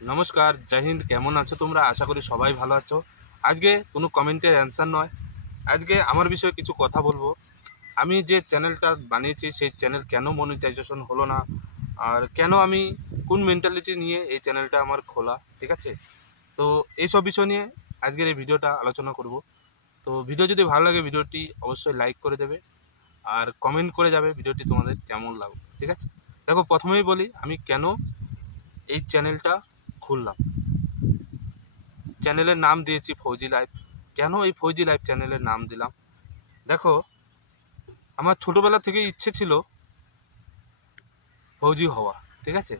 নমস্কার, জয় হিন্দ। কেমন আছো তোমরা? আশা করি সবাই ভালো আছো। আজকে কোনো কমেন্টের অ্যান্সার নয়, আজকে আমার বিষয়ে কিছু কথা বলবো। আমি যে চ্যানেলটা বানিয়েছি সেই চ্যানেল কেন মনিটাইজেশন হলো না, আর কেন আমি কোন মেন্টালিটি নিয়ে এই চ্যানেলটা আমার খোলা, ঠিক আছে? তো এইসব বিষয় নিয়ে আজকের এই ভিডিওটা আলোচনা করব। তো ভিডিও যদি ভালো লাগে ভিডিওটি অবশ্যই লাইক করে দেবে আর কমেন্ট করে যাবে ভিডিওটি তোমাদের কেমন লাগবে, ঠিক আছে? দেখো, প্রথমেই বলি আমি কেন এই চ্যানেলটা খুললাম। চ্যানেলের নাম দিয়েছি ফৌজি লাইফ। কেন এই ফৌজি লাইফ চ্যানেলের নাম দিলাম? দেখো, আমার ছোটোবেলা থেকে ইচ্ছে ছিল ফৌজি হওয়া, ঠিক আছে?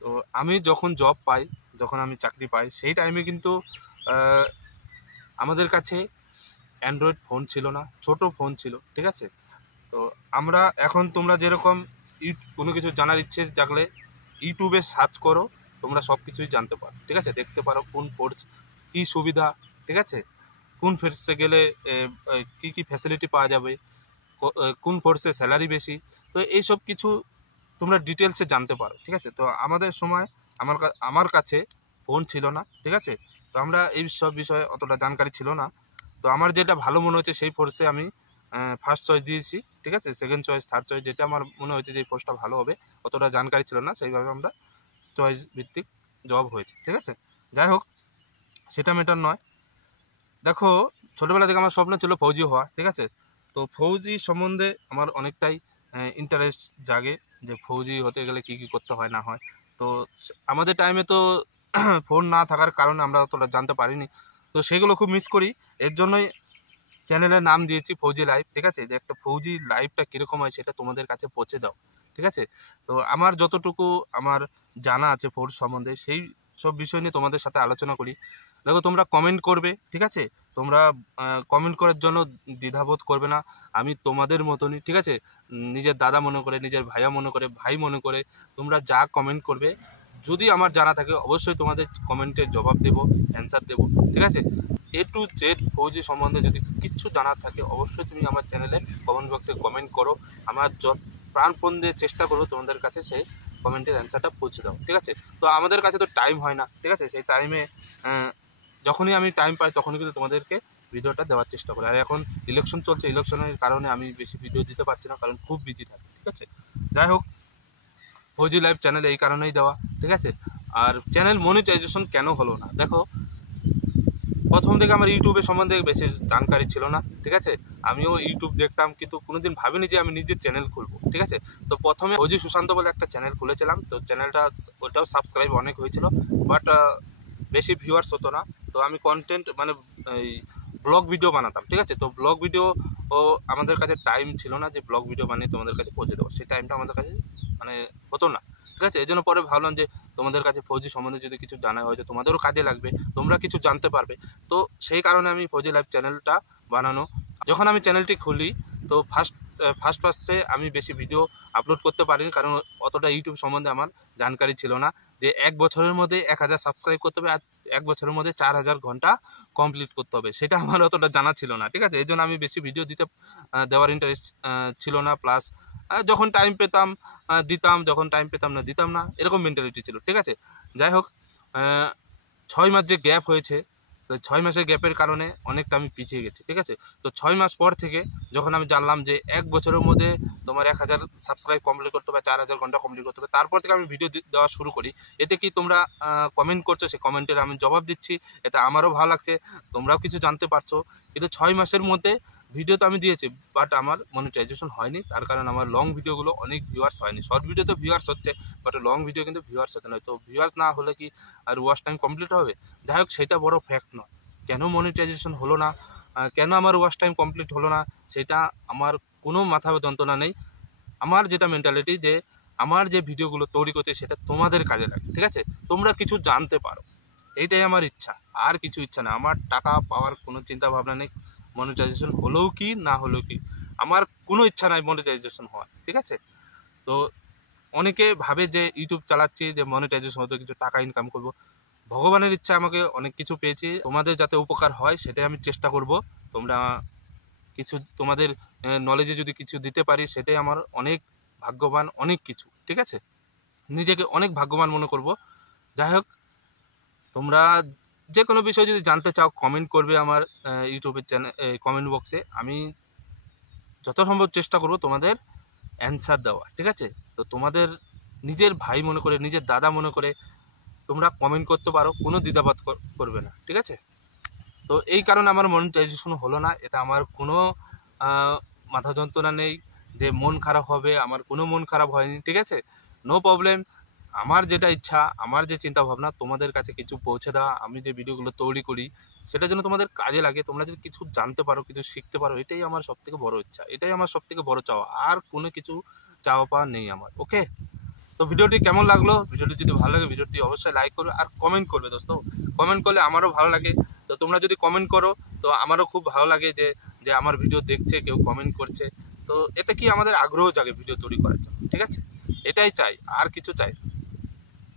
তো আমি যখন জব পাই, যখন আমি চাকরি পাই, সেই টাইমে কিন্তু আহ, আমাদের কাছে অ্যান্ড্রয়েড ফোন ছিল না, ছোট ফোন ছিল, ঠিক আছে? তো আমরা এখন তোমরা যেরকম কোনো কিছু জানার ইচ্ছে জাগলে ইউটিউবে সার্চ করো, তোমরা সব কিছুই জানতে পারো, ঠিক আছে? দেখতে পারো কোন কোর্স কী সুবিধা, ঠিক আছে? কোন ফোর্সে গেলে কী কী ফ্যাসিলিটি পাওয়া যাবে, কোন ফোর্সে স্যালারি বেশি। তো এইসব কিছু তোমরা ডিটেলসে জানতে পারো, ঠিক আছে? তো আমাদের সময় আমার কাছে ফোন ছিল না, ঠিক আছে? তো আমরা এই সব বিষয়ে অতটা জানকারি ছিল না। তো আমার যেটা ভালো মনে হচ্ছে সেই ফোর্সে আমি ফার্স্ট চয়েস দিয়েছি, ঠিক আছে? সেকেন্ড চয়েস, থার্ড চয়েস, যেটা আমার মনে হয়েছে যে এই ফোর্সটা ভালো হবে, অতটা জানকারি ছিল না, সেইভাবে আমরা চয়েস ভিত্তিক জব হয়েছে, ঠিক আছে? যাই হোক, সেটা ম্যাটার নয়। দেখো, ছোটোবেলা থেকে আমার স্বপ্ন ছিল ফৌজি হওয়া, ঠিক আছে? তো ফৌজি সম্বন্ধে আমার অনেকটাই ইন্টারেস্ট জাগে যে ফৌজি হতে গেলে কী কী করতে হয় না হয়। তো আমাদের টাইমে তো ফোন না থাকার কারণে আমরা অতটা জানতে পারিনি। তো সেগুলো খুব মিস করি। এর জন্যই চ্যানেলের নাম দিয়েছি ফৌজি লাইফ, ঠিক আছে? যে একটা ফৌজি লাইফটা কীরকম হয় সেটা তোমাদের কাছে পৌঁছে দাও, ঠিক আছে? তো আমার যতটুকু আমার জানা আছে ফোর্স সম্বন্ধে সেই সব বিষয় নিয়ে তোমাদের সাথে আলোচনা করি। দেখো, তোমরা কমেন্ট করবে, ঠিক আছে? তোমরা কমেন্ট করার জন্য দ্বিধাবোধ করবে না। আমি তোমাদের মতনই, ঠিক আছে? নিজের দাদা মনে করে, নিজের ভাইয়া মনে করে, ভাই মনে করে তোমরা যা কমেন্ট করবে, যদি আমার জানা থাকে অবশ্যই তোমাদের কমেন্টের জবাব দেবো, অ্যান্সার দেবো, ঠিক আছে? এ টু জেড ফৌজি সম্বন্ধে যদি কিচ্ছু জানার থাকে অবশ্যই তুমি আমার চ্যানেলে কমেন্ট বক্সে কমেন্ট করো। আমার প্রাণপণ দিয়ে চেষ্টা করবো তোমাদের কাছে সেই কমেন্টের অ্যান্সারটা পৌঁছে দাও, ঠিক আছে? তো আমাদের কাছে তো টাইম হয় না, ঠিক আছে? সেই টাইমে যখনই আমি টাইম পাই তখনই কিন্তু তোমাদেরকে ভিডিওটা দেওয়ার চেষ্টা করি। আর এখন ইলেকশন চলছে, ইলেকশনের কারণে আমি বেশি ভিডিও দিতে পারছি না, কারণ খুব বিজি থাকি, ঠিক আছে? যাই হোক, ফৌজি লাইভ চ্যানেল এই কারণেই দেওয়া, ঠিক আছে? আর চ্যানেল মনিটাইজেশন কেন হলো না? দেখো, প্রথম থেকে আমার ইউটিউবের সম্বন্ধে বেশি জানকারি ছিল না, ঠিক আছে? আমিও ইউটিউব দেখতাম কিন্তু কোনোদিন ভাবিনি যে আমি নিজের চ্যানেল খুলবো, ঠিক আছে? তো প্রথমে অজি সুশান্ত বলে একটা চ্যানেল খুলেছিলাম। তো চ্যানেলটা, ওটাও সাবস্ক্রাইব অনেক হয়েছিল, বাট বেশি ভিউয়ার্স হতো না। তো আমি কন্টেন্ট মানে এই ব্লগ ভিডিও বানাতাম, ঠিক আছে? তো ব্লগ ভিডিও ও আমাদের কাছে টাইম ছিল না যে ব্লগ ভিডিও বানিয়ে তোমাদের কাছে পৌঁছে দেবো, সেই টাইমটা আমাদের কাছে মানে হতো না, ঠিক আছে? এই জন্য পরে ভাবলাম যে তোমাদের কাছে ফৌজি সম্বন্ধে যদি কিছু জানা হয় যে তোমাদেরও কাজে লাগবে, তোমরা কিছু জানতে পারবে। তো সেই কারণে আমি ফৌজি লাইভ চ্যানেলটা বানানো। যখন আমি চ্যানেলটি খুলি তো ফার্স্টে আমি বেশি ভিডিও আপলোড করতে পারিনি, কারণ অতটা ইউটিউব সম্বন্ধে আমার জানকারি ছিল না যে 1 বছরের মধ্যে 1000 সাবস্ক্রাইব করতে হবে আর 1 বছরের মধ্যে 4000 ঘন্টা কমপ্লিট করতে হবে, সেটা আমার অতটা জানা ছিল না, ঠিক আছে? এই জন্য আমি বেশি ভিডিও দেওয়ার ইন্টারেস্ট ছিল না। প্লাস যখন টাইম পেতাম দিতাম, যখন টাইম পেতাম না দিতাম না, এরকম মেন্টালিটি ছিল, ঠিক আছে? যাই হোক, 6 মাস যে গ্যাপ হয়েছে, তো 6 মাসের গ্যাপের কারণে অনেকটা আমি পিছিয়ে গেছি, ঠিক আছে? তো 6 মাস পর থেকে যখন আমি জানলাম যে 1 বছরের মধ্যে তোমার 1000 সাবস্ক্রাইব কমপ্লিট করতে হবে, 4000 ঘন্টা কমপ্লিট করতে হবে, তারপর থেকে আমি ভিডিও দেওয়া শুরু করি। এতে কি তোমরা কমেন্ট করছো, সেই কমেন্টের আমি জবাব দিচ্ছি, এটা আমারও ভালো লাগছে, তোমরাও কিছু জানতে পারছো। কিন্তু 6 মাসের মধ্যে ভিডিও তো আমি দিয়েছি, বাট আমার মনিটাইজেশন হয়নি, তার কারণ আমার লং ভিডিওগুলো অনেক ভিউয়ার্স হয়নি। শর্ট ভিডিও তো ভিউয়ার্স হচ্ছে, বাট লং ভিডিও কিন্তু ভিউয়ার্স হচ্ছে না। তো ভিউয়ার্স না হলে কি আর ওয়াচ টাইম কমপ্লিট হবে? যাই হোক, সেটা বড় ফ্যাক্ট নয়। কেন মনিটাইজেশন হলো না, কেন আমার ওয়াচ টাইম কমপ্লিট হলো না, সেটা আমার কোনো মাথা যন্ত্রণা নেই। আমার যেটা মেন্টালিটি যে আমার যে ভিডিওগুলো তৈরি করছে সেটা তোমাদের কাজে লাগে, ঠিক আছে? তোমরা কিছু জানতে পারো, এইটাই আমার ইচ্ছা, আর কিছু ইচ্ছা না। আমার টাকা পাওয়ার কোনো চিন্তা ভাবনা নেই, মনিটাইজেশন হলেও কি না হলেও কি, আমার কোনো ইচ্ছা নাই মনিটাইজেশন হওয়ার, ঠিক আছে? তো অনেকে ভাবে যে ইউটিউব চালাচ্ছি যে মনিটাইজেশন হতে কিছু টাকা ইনকাম করব। ভগবানের ইচ্ছা আমাকে অনেক কিছু পেয়েছি, তোমাদের যাতে উপকার হয় সেটাই আমি চেষ্টা করব। তোমরা কিছু তোমাদের নলেজে যদি কিছু দিতে পারি সেটাই আমার অনেক ভাগ্যবান, অনেক কিছু, ঠিক আছে? নিজেকে অনেক ভাগ্যবান মনে করব। যাই হোক, তোমরা যে কোনো বিষয় যদি জানতে চাও কমেন্ট করবে আমার ইউটিউবের চ্যানেল কমেন্ট বক্সে। আমি যত সম্ভব চেষ্টা করব তোমাদের অ্যান্সার দেওয়া, ঠিক আছে? তো তোমাদের নিজের ভাই মনে করে, নিজের দাদা মনে করে তোমরা কমেন্ট করতে পারো, কোনো দ্বিধাবোধ করবে না, ঠিক আছে? তো এই কারণে আমার মনিটাইজেশন হলো না, এটা আমার কোনো মাথা যন্ত্রণা নেই যে মন খারাপ হবে, আমার কোনো মন খারাপ হয়নি, ঠিক আছে? No problem. আমার যেটা ইচ্ছা, আমার যে চিন্তা ভাবনা তোমাদের কাছে কিছু পৌঁছে দেওয়া, আমি যে ভিডিওগুলো তৈরি করি সেটার জন্য তোমাদের কাজে লাগে, তোমরা যদি কিছু জানতে পারো, কিছু শিখতে পারো, এটাই আমার সবথেকে বড় ইচ্ছা, এটাই আমার সবথেকে বড় চাওয়া। আর কোনো কিছু চাওয়া পাওয়া নেই আমার। ওকে, তো ভিডিওটি কেমন লাগলো? ভিডিওটি যদি ভালো লাগে ভিডিওটি অবশ্যই লাইক করবে আর কমেন্ট করবে দোস্ত। কমেন্ট করলে আমারও ভালো লাগে। তো তোমরা যদি কমেন্ট করো তো আমারও খুব ভালো লাগে যে যে আমার ভিডিও দেখছে, কেউ কমেন্ট করছে। তো এতে কি আমাদের আগ্রহ জাগে ভিডিও তৈরি করার জন্য, ঠিক আছে? এটাই চাই, আর কিছু চাই না।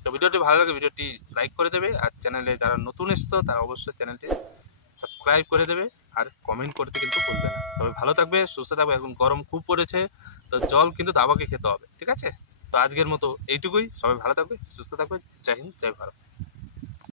তো ভিডিওটি ভালো লাগে ভিডিওটি লাইক করে দেবে, আর চ্যানেলে যারা নতুন এসছো তারা অবশ্যই চ্যানেলটি সাবস্ক্রাইব করে দেবে, আর কমেন্ট করতে কিন্তু ভুলবে না। তবে ভালো থাকবে, সুস্থ থাকবে। এখন গরম খুব পড়েছে, তো জল কিন্তু দাবাকে খেতে হবে, ঠিক আছে? তো আজকের মতো এইটুকুই। সবাই ভালো থাকবে, সুস্থ থাকবে। জয় হিন্দ, জয় ভারত।